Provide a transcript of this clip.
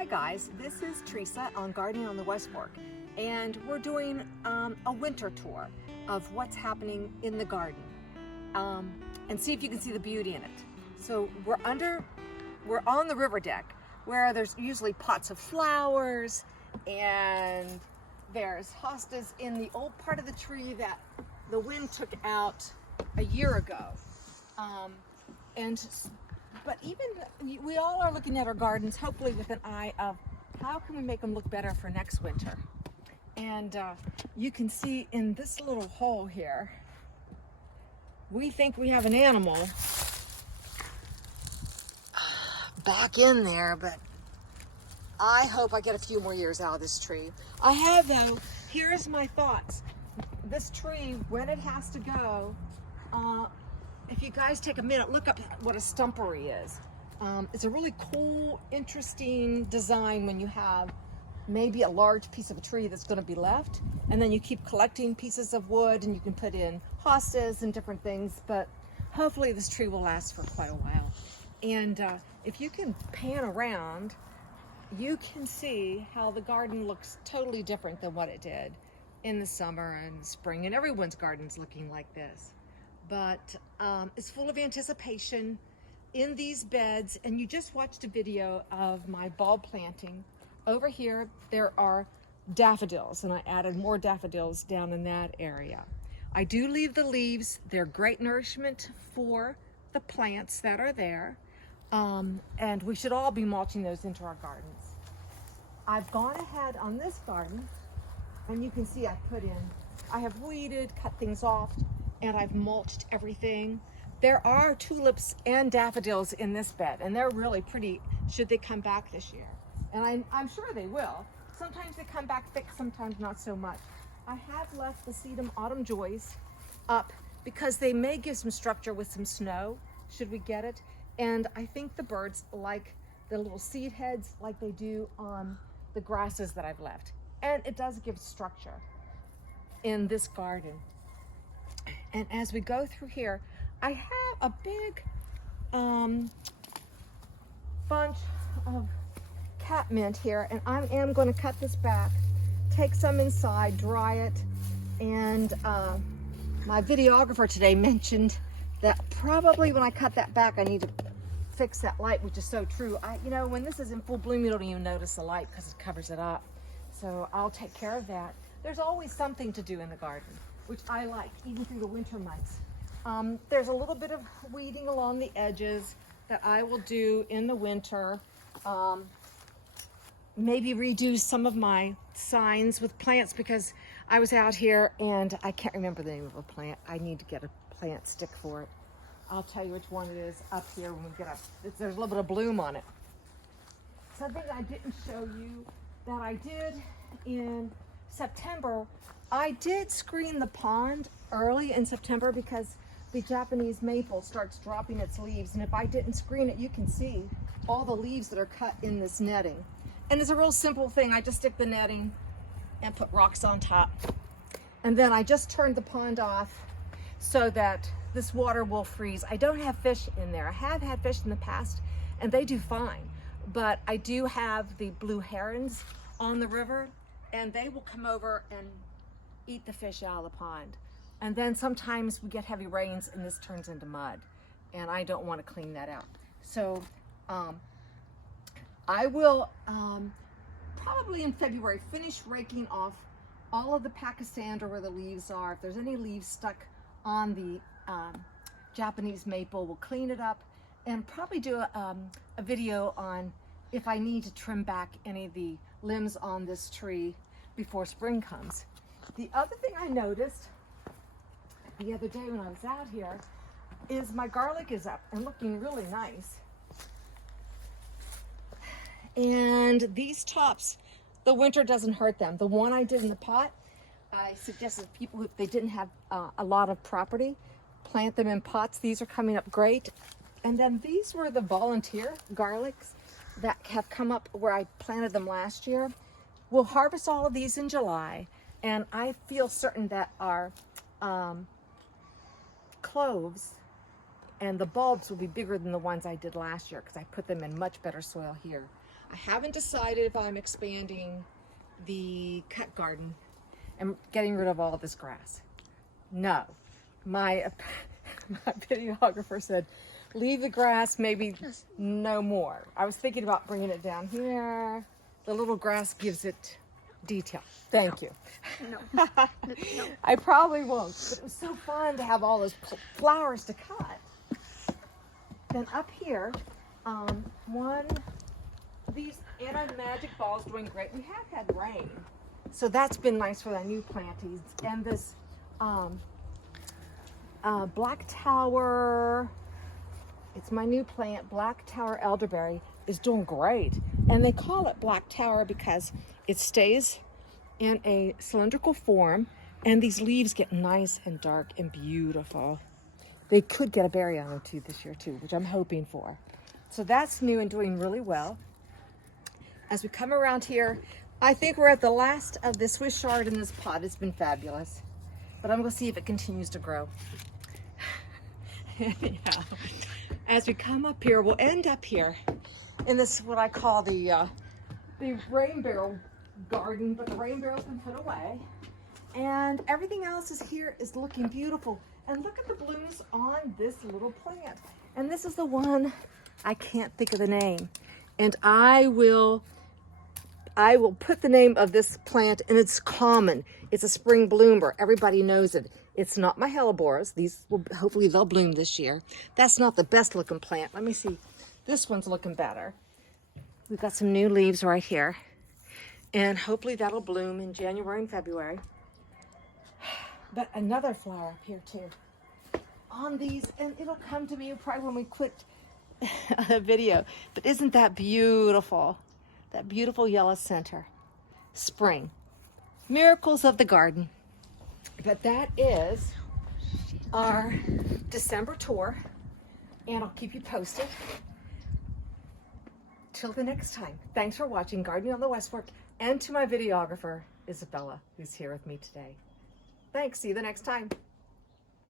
Hi guys, this is Teresa on Gardening on the West Fork, and we're doing a winter tour of what's happening in the garden, and see if you can see the beauty in it. So we're on the river deck where there's usually pots of flowers, and there's hostas in the old part of the tree that the wind took out a year ago. But even we all are looking at our gardens, hopefully with an eye of how can we make them look better for next winter. And you can see in this little hole here, we think we have an animal back in there, but I hope I get a few more years out of this tree. I have though. Here's my thoughts. This tree, when it has to go, if you guys take a minute, look up what a stumpery is. It's a really cool, interesting design when you have maybe a large piece of a tree that's going to be left, and then you keep collecting pieces of wood and you can put in hostas and different things, but hopefully this tree will last for quite a while. And if you can pan around, you can see how the garden looks totally different than what it did in the summer and spring, and everyone's garden's looking like this. But it's full of anticipation in these beds. And you just watched a video of my bulb planting. Over here, there are daffodils, and I added more daffodils down in that area. I do leave the leaves. They're great nourishment for the plants that are there. And we should all be mulching those into our gardens. I've gone ahead on this garden, and you can see I have weeded, cut things off, and I've mulched everything. There are tulips and daffodils in this bed, and they're really pretty should they come back this year. And I'm sure they will. Sometimes they come back thick, sometimes not so much. I have left the sedum autumn joys up because they may give some structure with some snow, should we get it. And I think the birds like the little seed heads like they do on the grasses that I've left. And it does give structure in this garden. And as we go through here, I have a big bunch of catmint here, and I am going to cut this back, take some inside, dry it, and my videographer today mentioned that probably when I cut that back, I need to fix that light, which is so true. You know, when this is in full bloom, you don't even notice the light because it covers it up. So I'll take care of that. There's always something to do in the garden, which I like, even through the winter months. There's a little bit of weeding along the edges that I will do in the winter. Maybe redo some of my signs with plants, because I was out here and I can't remember the name of a plant. I need to get a plant stick for it. I'll tell you which one it is up here when we get up. There's a little bit of bloom on it. Something I didn't show you that I did in September, I did screen the pond early in September because the Japanese maple starts dropping its leaves, and if I didn't screen it, you can see all the leaves that are cut in this netting. And it's a real simple thing. I just stick the netting and put rocks on top. And then I just turned the pond off so that this water will freeze. I don't have fish in there. I have had fish in the past and they do fine, but I do have the blue herons on the river, and they will come over and eat the fish out of the pond. And then sometimes we get heavy rains and this turns into mud, and I don't want to clean that out. So I will probably in February finish raking off all of the Pachysandra where the leaves are. If there's any leaves stuck on the Japanese maple, we'll clean it up, and probably do a video on if I need to trim back any of the limbs on this tree before spring comes. The other thing I noticed the other day when I was out here is my garlic is up and looking really nice. And these tops, the winter doesn't hurt them. The one I did in the pot, I suggested people, if they didn't have a lot of property, plant them in pots. These are coming up great. And then these were the volunteer garlics that have come up where I planted them last year. We'll harvest all of these in July, and I feel certain that our cloves and the bulbs will be bigger than the ones I did last year because I put them in much better soil here. I haven't decided if I'm expanding the cut garden and getting rid of all of this grass. No, my videographer said, leave the grass, maybe no more. I was thinking about bringing it down here. The little grass gives it detail. Thank you. No. No. I probably won't, but it was so fun to have all those flowers to cut. Then up here, these anti-magic balls doing great. We have had rain, so that's been nice for the new plantings. And this Black Tower, it's my new plant, Black Tower elderberry, is doing great. And they call it Black Tower because it stays in a cylindrical form, and these leaves get nice and dark and beautiful. They could get a berry on them too this year too, which I'm hoping for. So that's new and doing really well. As we come around here, I think we're at the last of the Swiss chard in this pot. It's been fabulous, but I'm gonna see if it continues to grow. Anyhow, as we come up here, we'll end up here in this, what I call the rain barrel garden, but the rain barrel's been put away. And everything else is here is looking beautiful. And look at the blooms on this little plant. And this is the one, I can't think of the name. And I will put the name of this plant, and it's common. It's a spring bloomer. Everybody knows it. It's not my hellebores. These will, hopefully they'll bloom this year. That's not the best looking plant. Let me see. This one's looking better. We've got some new leaves right here. And hopefully that'll bloom in January and February. But another flower up here too. On these, and it'll come to me probably when we quit the video. But isn't that beautiful? That beautiful yellow center. Spring. Miracles of the garden. But that is our December tour. And I'll keep you posted. Till the next time. Thanks for watching Gardening on the West Fork, and to my videographer, Isabella, who's here with me today. Thanks. See you the next time.